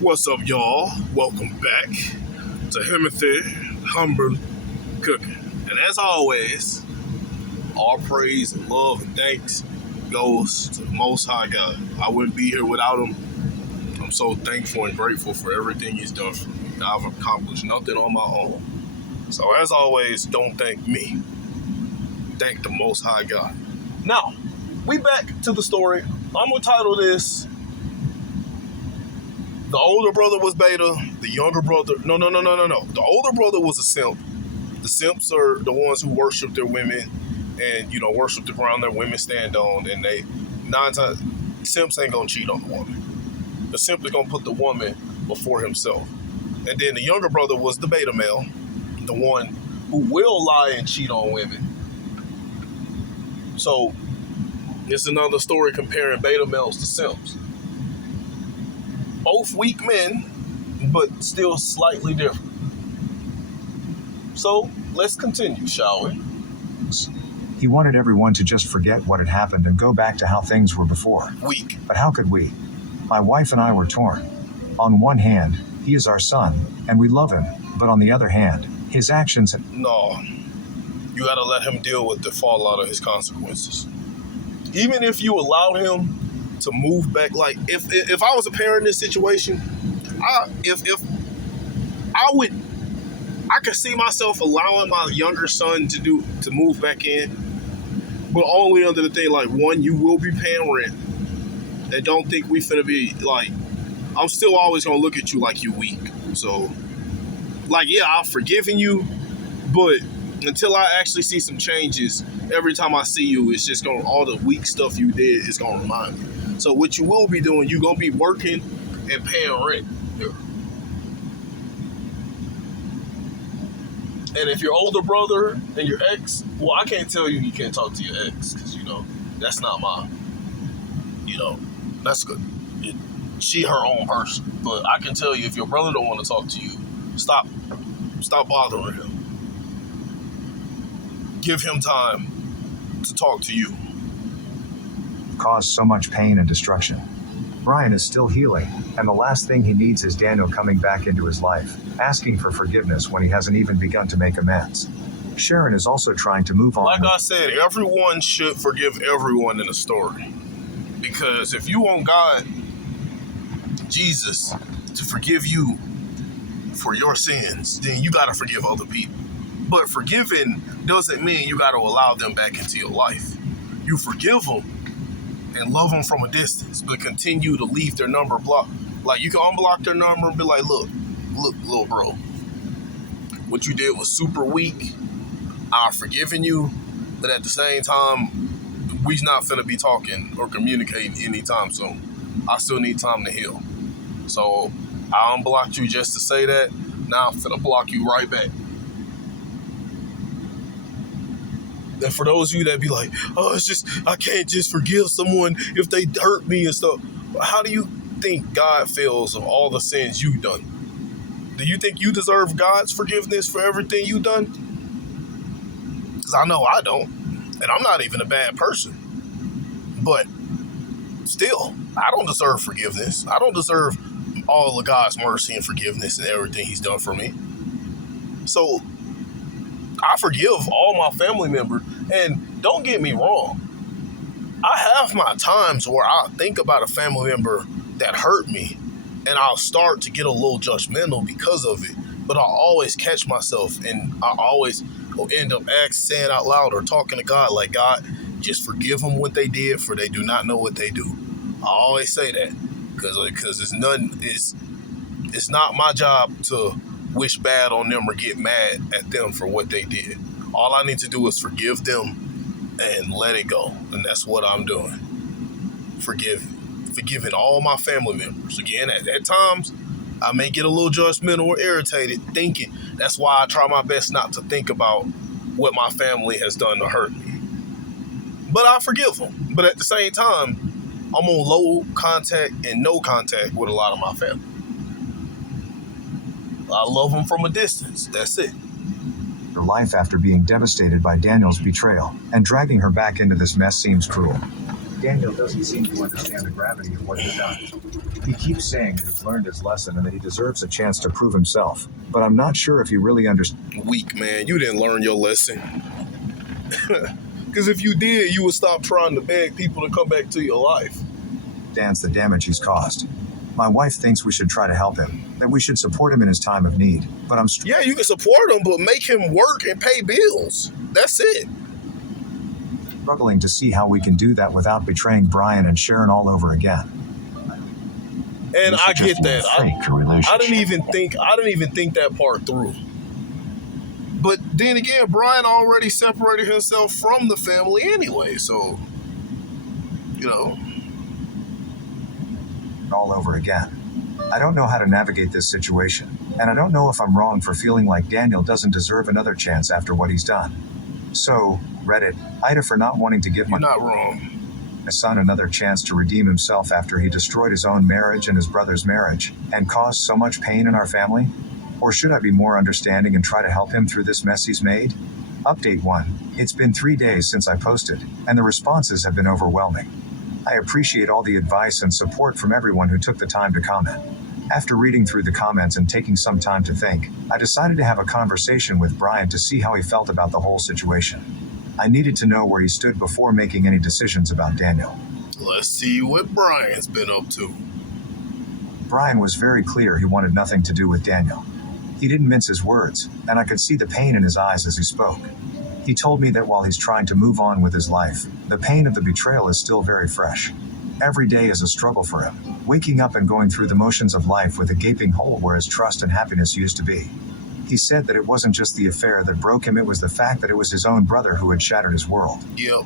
What's up, y'all? Welcome back to Himothy Humber Cooking. And as always, all praise and love and thanks goes to the Most High God. I wouldn't be here without him. I'm so thankful and grateful for everything he's done for me. I've accomplished nothing on my own. So as always, don't thank me. Thank the Most High God. Now, we back to the story. I'm going to title this, the older brother was beta, the younger brother, no. The older brother was a simp. The simps are the ones who worship their women and, worship the ground their women stand on. And they, 9 times, simps ain't going to cheat on the woman. The simp is going to put the woman before himself. And then the younger brother was the beta male, the one who will lie and cheat on women. So, it's another story comparing beta males to simps. Both weak men, but still slightly different. So, let's continue, shall we? He wanted everyone to just forget what had happened and go back to how things were before. Weak. But how could we? My wife and I were torn. On one hand, he is our son, and we love him. But on the other hand, his actions... No. You gotta let him deal with the fallout of his consequences. Even if you allow him to move back, like if I was a parent in this situation, I could see myself allowing my younger son to move back in, but only under the thing, like, one, you will be paying rent, and don't think we finna be like, I'm still always gonna look at you like you weak. So, like, yeah, I've forgiven you, but until I actually see some changes, every time I see you, it's just gonna, all the weak stuff you did is gonna remind me. So what you will be doing, you're gonna be working and paying rent. And if your older brother and your ex, well, I can't tell you can't talk to your ex, because, that's not my, that's good. She her own person. But I can tell you, if your brother don't want to talk to you, stop bothering him. Give him time to talk to you. Caused so much pain and destruction. Brian is still healing, and the last thing he needs is Daniel coming back into his life, asking for forgiveness when he hasn't even begun to make amends. Sharon is also trying to move on. Like I said, everyone should forgive everyone in a story. Because if you want God, Jesus, to forgive you for your sins, then you got to forgive other people. But forgiving doesn't mean you got to allow them back into your life. You forgive them and love them from a distance, but continue to leave their number blocked. Like, you can unblock their number and be like, look, little bro, what you did was super weak. I've forgiven you, but at the same time, we's not finna be talking or communicating anytime soon. I still need time to heal. So I unblocked you just to say that. Now I'm finna block you right back. And for those of you that be like, oh, it's just, I can't just forgive someone if they hurt me and stuff. How do you think God feels of all the sins you've done? Do you think you deserve God's forgiveness for everything you've done? Because I know I don't. And I'm not even a bad person. But still, I don't deserve forgiveness. I don't deserve all of God's mercy and forgiveness and everything he's done for me. So I forgive all my family members. And don't get me wrong, I have my times where I think about a family member that hurt me, and I'll start to get a little judgmental because of it. But I'll always catch myself, and I always will end up saying out loud or talking to God like, God, just forgive them what they did, for they do not know what they do. I always say that because it's not my job to wish bad on them or get mad at them for what they did. All I need to do is forgive them and let it go. And that's what I'm doing. Forgiving all my family members. Again, at times, I may get a little judgmental or irritated thinking. That's why I try my best not to think about what my family has done to hurt me. But I forgive them. But at the same time, I'm on low contact and no contact with a lot of my family. I love them from a distance. That's it. Her life after being devastated by Daniel's betrayal, and dragging her back into this mess seems cruel. Daniel doesn't seem to understand the gravity of what he's done. He keeps saying that he's learned his lesson and that he deserves a chance to prove himself, but I'm not sure if he really understands. Weak, man. You didn't learn your lesson. Because if you did, you would stop trying to beg people to come back to your life. The damage he's caused. My wife thinks we should try to help him, that we should support him in his time of need, but I'm Yeah, you can support him, but make him work and pay bills. That's it. struggling to see how we can do that without betraying Brian and Sharon all over again. And I get that. I didn't even think that part through. But then again, Brian already separated himself from the family anyway, so all over again. I don't know how to navigate this situation, and I don't know if I'm wrong for feeling like Daniel doesn't deserve another chance after what he's done. So, Reddit, Ida for not wanting to give You're not wrong. my son another chance to redeem himself after he destroyed his own marriage and his brother's marriage, and caused so much pain in our family? Or should I be more understanding and try to help him through this mess he's made? Update 1. It's been 3 days since I posted, and the responses have been overwhelming. I appreciate all the advice and support from everyone who took the time to comment. After reading through the comments and taking some time to think, I decided to have a conversation with Brian to see how he felt about the whole situation. I needed to know where he stood before making any decisions about Daniel. Let's see what Brian's been up to. Brian was very clear he wanted nothing to do with Daniel. He didn't mince his words, and I could see the pain in his eyes as he spoke. He told me that while he's trying to move on with his life, the pain of the betrayal is still very fresh. Every day is a struggle for him, waking up and going through the motions of life with a gaping hole where his trust and happiness used to be. He said that it wasn't just the affair that broke him, it was the fact that it was his own brother who had shattered his world. Yep.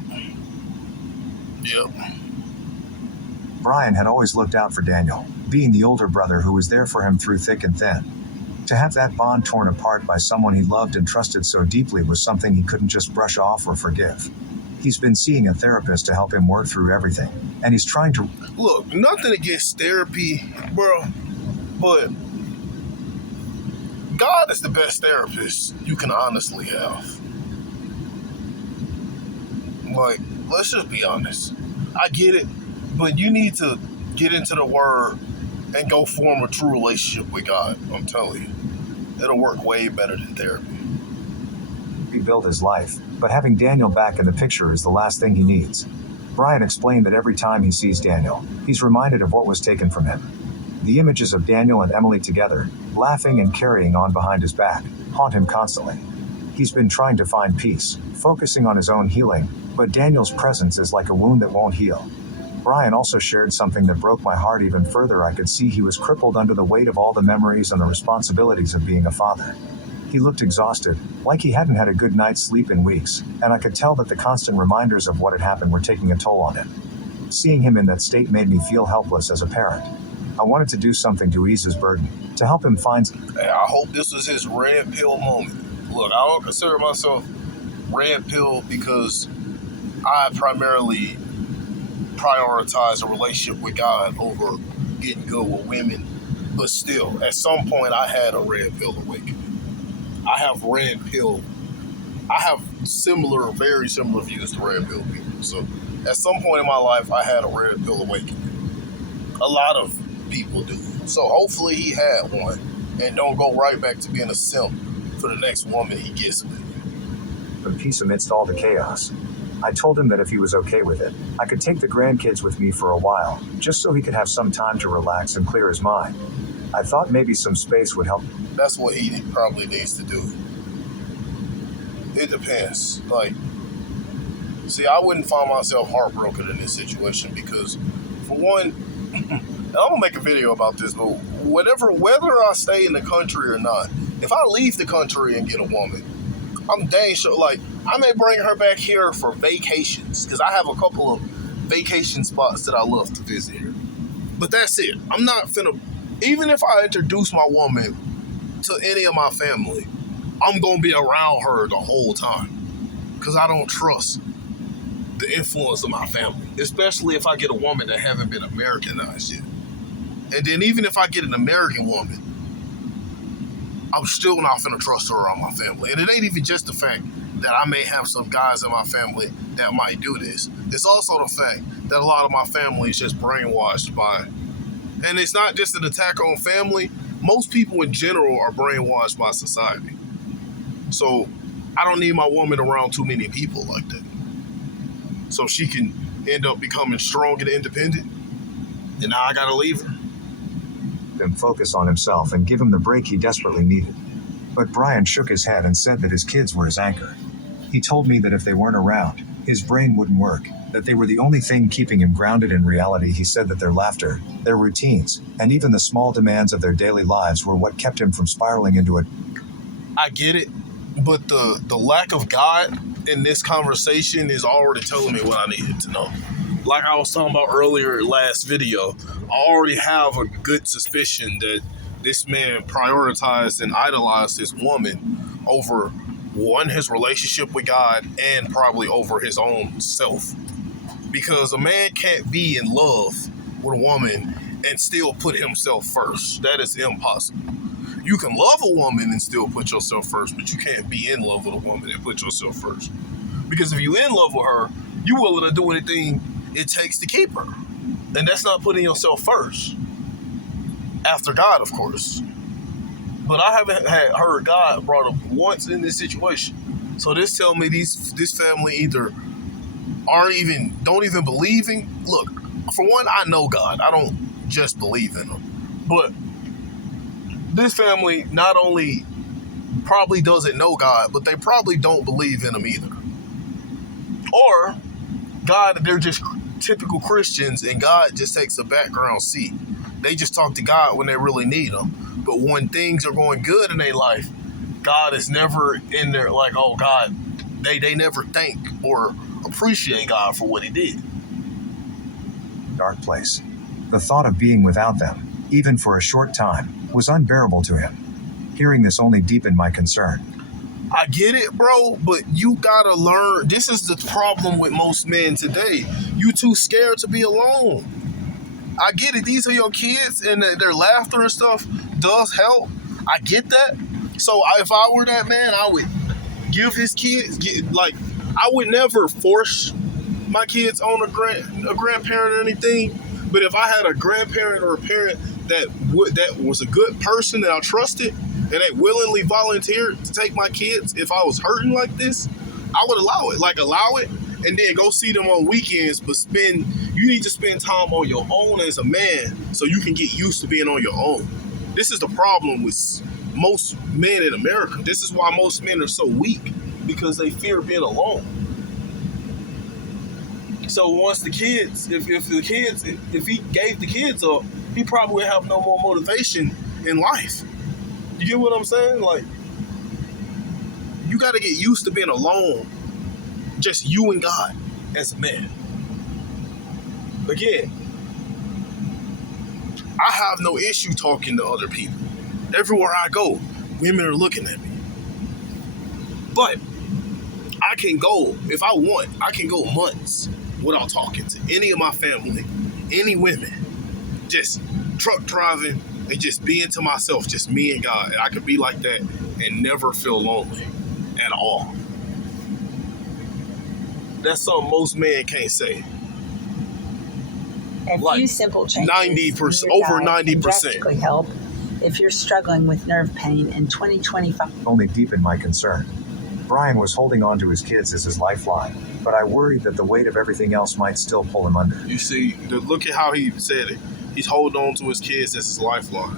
Brian had always looked out for Daniel, being the older brother who was there for him through thick and thin. To have that bond torn apart by someone he loved and trusted so deeply was something he couldn't just brush off or forgive. He's been seeing a therapist to help him work through everything, and he's trying to... Look, nothing against therapy, bro, but God is the best therapist you can honestly have. Like, let's just be honest. I get it, but you need to get into the Word and go form a true relationship with God. I'm telling you. It'll work way better than therapy. rebuild his life, but having Daniel back in the picture is the last thing he needs. Brian explained that every time he sees Daniel, he's reminded of what was taken from him. The images of Daniel and Emily together, laughing and carrying on behind his back, haunt him constantly. He's been trying to find peace, focusing on his own healing, but Daniel's presence is like a wound that won't heal. Brian also shared something that broke my heart even further. I could see he was crippled under the weight of all the memories and the responsibilities of being a father. He looked exhausted, like he hadn't had a good night's sleep in weeks, and I could tell that the constant reminders of what had happened were taking a toll on him. Seeing him in that state made me feel helpless as a parent. I wanted to do something to ease his burden, to help him find... Hey, I hope this was his red pill moment. Look, I don't consider myself red pill because I primarily prioritize a relationship with God over getting good with women. But still, at some point, I had a red pill awakening. I have very similar views to red pill people. So at some point in my life, I had a red pill awakening. A lot of people do. So hopefully he had one and don't go right back to being a simp for the next woman he gets with. But peace amidst all the chaos. I told him that if he was okay with it, I could take the grandkids with me for a while, just so he could have some time to relax and clear his mind. I thought maybe some space would help. That's what he probably needs to do. It depends. See, I wouldn't find myself heartbroken in this situation because, for one, and I'm gonna make a video about this, but whether I stay in the country or not, if I leave the country and get a woman, I'm dang sure, I may bring her back here for vacations, because I have a couple of vacation spots that I love to visit here. But that's it. I'm not finna, even if I introduce my woman to any of my family, I'm gonna be around her the whole time, because I don't trust the influence of my family, especially if I get a woman that haven't been Americanized yet. And then even if I get an American woman, I'm still not finna trust her around my family. And it ain't even just the fact that I may have some guys in my family that might do this. It's also the fact that a lot of my family is just brainwashed by. And it's not just an attack on family. Most people in general are brainwashed by society. So I don't need my woman around too many people like that. So she can end up becoming strong and independent. And now I gotta leave her. Him focus on himself and give him the break he desperately needed. But Brian shook his head and said that his kids were his anchor. He told me that if they weren't around, his brain wouldn't work, that they were the only thing keeping him grounded in reality. He said that their laughter, their routines, and even the small demands of their daily lives were what kept him from spiraling into it. I get it, but the lack of God in this conversation is already telling me what I needed to know. Like I was talking about earlier last video, I already have a good suspicion that this man prioritized and idolized his woman over, one, his relationship with God, and probably over his own self. Because a man can't be in love with a woman and still put himself first. That is impossible. You can love a woman and still put yourself first, but you can't be in love with a woman and put yourself first. Because if you're in love with her, you're willing to do anything it takes to keep her. And that's not putting yourself first. After God, of course. But I haven't heard God brought up once in this situation. So this tell me this family either don't even believe in. Look, for one, I know God. I don't just believe in him. But this family not only probably doesn't know God, but they probably don't believe in him either. Or God, they're just typical Christians and God just takes a background seat. They just talk to God when they really need him. But when things are going good in their life, God is never in there like, oh, God, they never thank or appreciate God for what he did. Dark place. The thought of being without them, even for a short time, was unbearable to him. Hearing this only deepened my concern. I get it, bro, but you gotta learn. This is the problem with most men today. You too scared to be alone. I get it. These are your kids, and their laughter and stuff does help. I get that. So if I were that man, I would give his kids, I would never force my kids on a grandparent or anything. But if I had a grandparent or a parent that was a good person that I trusted, and they willingly volunteered to take my kids if I was hurting like this, I would allow it. Allow it, and then go see them on weekends. But you need to spend time on your own as a man so you can get used to being on your own. This is the problem with most men in America. This is why most men are so weak, because they fear being alone. So once the kids, if he gave the kids up, he probably would have no more motivation in life. You get what I'm saying? You got to get used to being alone, just you and God as a man. Again, I have no issue talking to other people. Everywhere I go, women are looking at me. But I can go, if I want, I can go months without talking to any of my family, any women. Just truck driving and just being to myself, just me and God. And I could be like that and never feel lonely at all. That's something most men can't say. A few simple changes 90%, over 90%. can drastically help if you're struggling with nerve pain in 2025. Only deepened my concern. Brian was holding on to his kids as his lifeline, but I worried that the weight of everything else might still pull him under. You see, look at how he said it. He's holding on to his kids as his lifeline.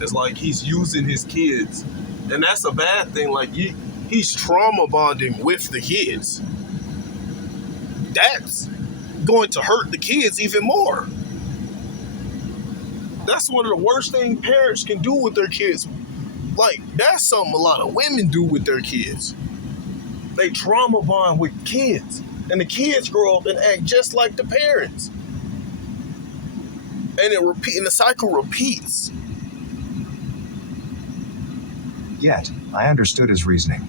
It's like he's using his kids. And that's a bad thing. He's trauma bonding with the kids. That's going to hurt the kids even more. That's one of the worst things parents can do with their kids. That's something a lot of women do with their kids. They trauma bond with kids. And the kids grow up and act just like the parents. And the cycle repeats. Yet, I understood his reasoning.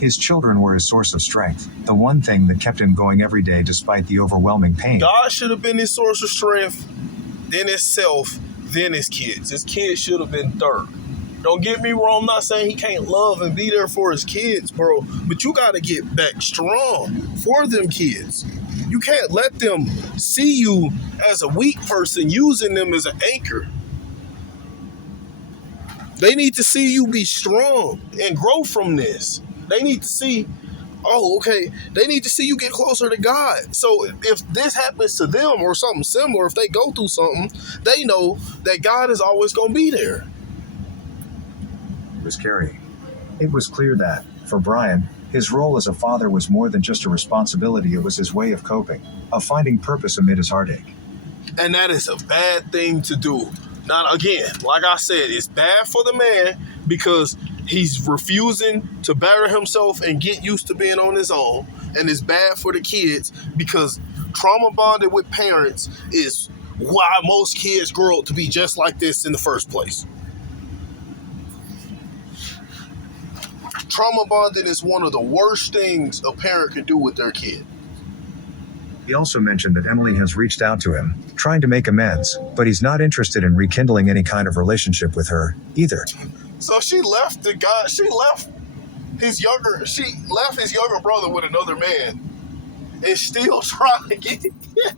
His children were his source of strength, the one thing that kept him going every day despite the overwhelming pain. God should have been his source of strength, then himself, then his kids. His kids should have been third. Don't get me wrong, I'm not saying he can't love and be there for his kids, bro. But you got to get back strong for them kids. You can't let them see you as a weak person, using them as an anchor. They need to see you be strong and grow from this. They need to see, oh, okay, they need to see you get closer to God. So if this happens to them or something similar, if they go through something, they know that God is always going to be there. It was carrying. It was clear that, for Brian, his role as a father was more than just a responsibility. It was his way of coping, of finding purpose amid his heartache. And that is a bad thing to do. Now, again, like I said, it's bad for the man because he's refusing to better himself and get used to being on his own. And it's bad for the kids because trauma bonded with parents is why most kids grow up to be just like this in the first place. Trauma bonding is one of the worst things a parent can do with their kid. He also mentioned that Emily has reached out to him, trying to make amends, but he's not interested in rekindling any kind of relationship with her, either. So she left the guy, she left his younger brother with another man and still trying to get it.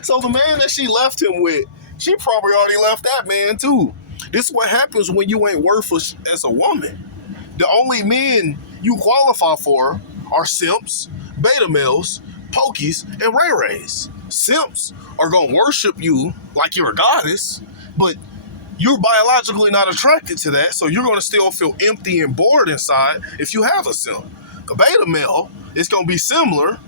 So the man that she left him with, she probably already left that man too. This is what happens when you ain't worthless as a woman. The only men you qualify for are simps, beta males, pokies, and ray-rays. Simps are going to worship you like you're a goddess, but you're biologically not attracted to that, so you're going to still feel empty and bored inside if you have a simp. A beta male is going to be similar,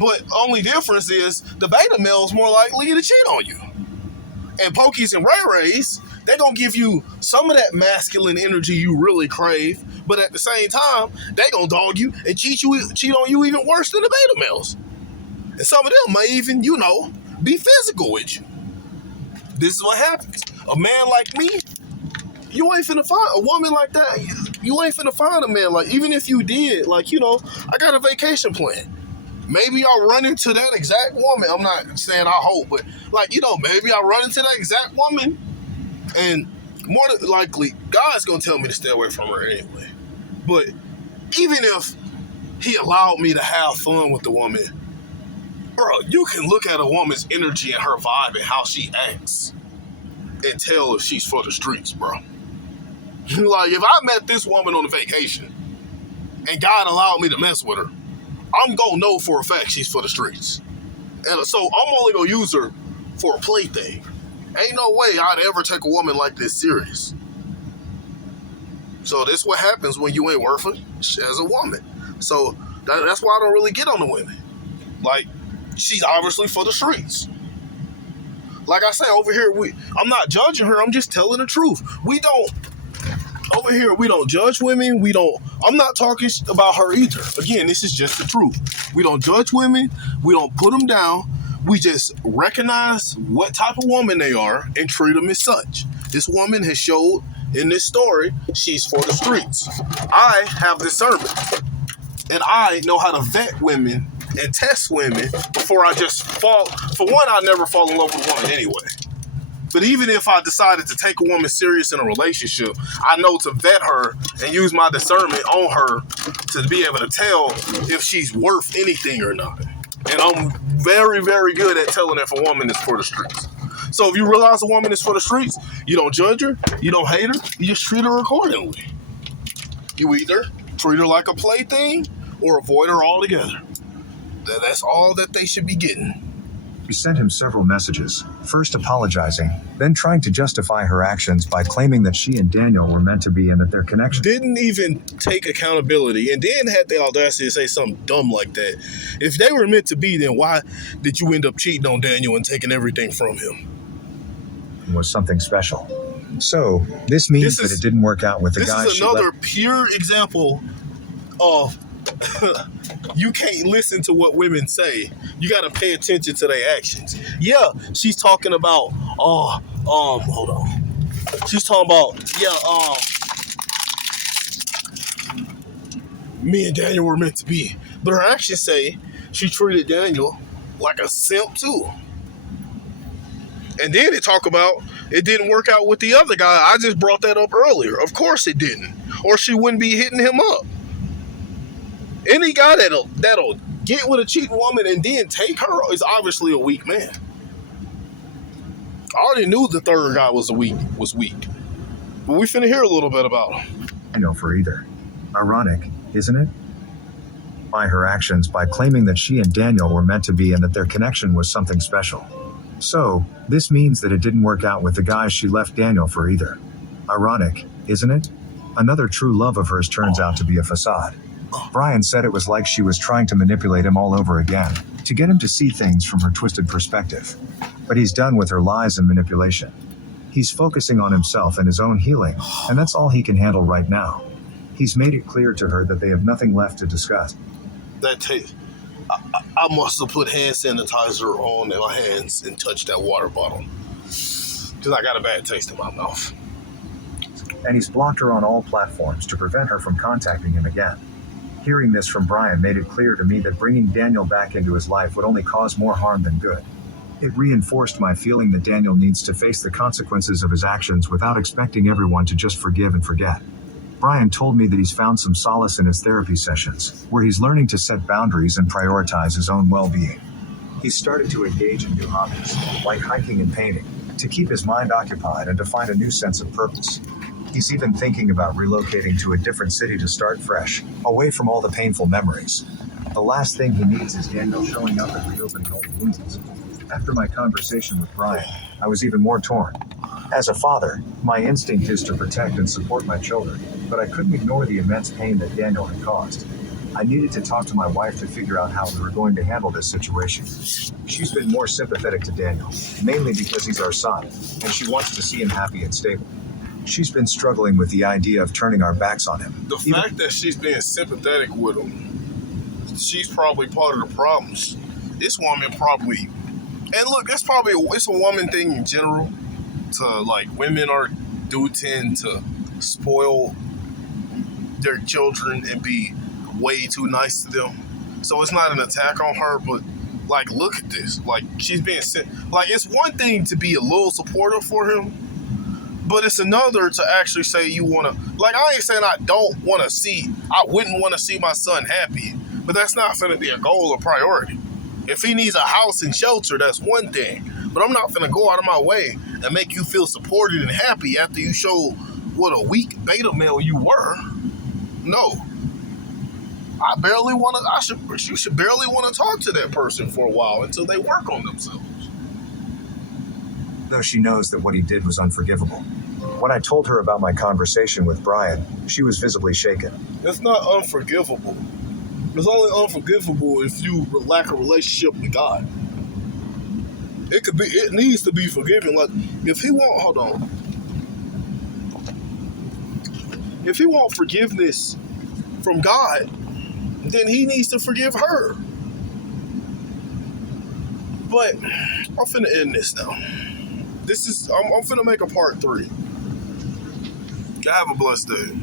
but only difference is the beta male is more likely to cheat on you. And pokies and ray-rays, they're going to give you some of that masculine energy you really crave, but at the same time, they're going to dog you and cheat on you even worse than the beta males. And some of them may even, be physical with you. This is what happens. A man like me, you ain't finna find a woman like that. You ain't finna find a man like, even if you did, I got a vacation plan. Maybe I'll run into that exact woman. I'm not saying I hope, but maybe I'll run into that exact woman. And more than likely, God's gonna tell me to stay away from her anyway. But even if he allowed me to have fun with the woman, bro, you can look at a woman's energy and her vibe and how she acts and tell if she's for the streets, bro. If I met this woman on a vacation and God allowed me to mess with her, I'm gonna know for a fact she's for the streets. And so I'm only gonna use her for a plaything. Ain't no way I'd ever take a woman like this serious. So this is what happens when you ain't worth it as a woman. So that's why I don't really get on the women. She's obviously for the streets. Like I say, over here, I'm not judging her. I'm just telling the truth. Over here, we don't judge women. I'm not talking about her either. Again, this is just the truth. We don't judge women. We don't put them down. We just recognize what type of woman they are and treat them as such. This woman has showed in this story, she's for the streets. I have discernment. And I know how to vet women and test women before I just fall. For one, I never fall in love with a woman anyway. But even if I decided to take a woman serious in a relationship, I know to vet her and use my discernment on her to be able to tell if she's worth anything or not. And I'm very, very good at telling if a woman is for the streets. So if you realize a woman is for the streets, you don't judge her, you don't hate her, you just treat her accordingly. You either treat her like a plaything or avoid her altogether. That's all that they should be getting. She sent him several messages, first apologizing, then trying to justify her actions by claiming that she and Daniel were meant to be and that their connection... Didn't even take accountability and then had the audacity to say something dumb like that. If they were meant to be, then why did you end up cheating on Daniel and taking everything from him? Was something special. So, this means that it didn't work out with the guy. This is another pure example of you can't listen to what women say. You got to pay attention to their actions. Yeah, she's talking about, hold on. She's talking about, me and Daniel were meant to be. But her actions say she treated Daniel like a simp too. And then they talk about it didn't work out with the other guy. I just brought that up earlier. Of course it didn't. Or she wouldn't be hitting him up. Any guy that'll get with a cheating woman and then take her is obviously a weak man. I already knew the third guy was weak. But we finna hear a little bit about him. Daniel for either. Ironic, isn't it? By her actions by claiming that she and Daniel were meant to be and that their connection was something special. So, this means that it didn't work out with the guy she left Daniel for either. Ironic, isn't it? Another true love of hers turns out to be a facade. Brian said it was like she was trying to manipulate him all over again, to get him to see things from her twisted perspective. But he's done with her lies and manipulation. He's focusing on himself and his own healing, and that's all he can handle right now. He's made it clear to her that they have nothing left to discuss. That taste. I must have put hand sanitizer on my hands and touched that water bottle. Because I got a bad taste in my mouth. And he's blocked her on all platforms to prevent her from contacting him again. Hearing this from Brian made it clear to me that bringing Daniel back into his life would only cause more harm than good. It reinforced my feeling that Daniel needs to face the consequences of his actions without expecting everyone to just forgive and forget. Brian told me that he's found some solace in his therapy sessions, where he's learning to set boundaries and prioritize his own well-being. He's started to engage in new hobbies, like hiking and painting, to keep his mind occupied and to find a new sense of purpose. He's even thinking about relocating to a different city to start fresh, away from all the painful memories. The last thing he needs is Daniel showing up and reopening old wounds. After my conversation with Brian, I was even more torn. As a father, my instinct is to protect and support my children, but I couldn't ignore the immense pain that Daniel had caused. I needed to talk to my wife to figure out how we were going to handle this situation. She's been more sympathetic to Daniel, mainly because he's our son, and she wants to see him happy and stable. She's been struggling with the idea of turning our backs on him. The fact that she's being sympathetic with him, she's probably part of the problems. This woman probably, and look, it's a woman thing in general. To like, women do tend to spoil their children and be way too nice to them. So it's not an attack on her, but like, look at this. Like, she's being sent. Like, it's one thing to be a little supportive for him, but it's another to actually say you want to. Like, I ain't saying I wouldn't want to see my son happy, but that's not going to be a goal or priority. If he needs a house and shelter, that's one thing. But I'm not going to go out of my way and make you feel supported and happy after you show what a weak beta male you were. No. You should barely want to talk to that person for a while until they work on themselves. Though she knows that what he did was unforgivable. When I told her about my conversation with Brian, she was visibly shaken. It's not unforgivable. It's only unforgivable if you lack a relationship with God. It needs to be forgiven. Like, if he want forgiveness from God, then he needs to forgive her. But I'm finna end this now. I'm finna make a part 3. Have a blessed day.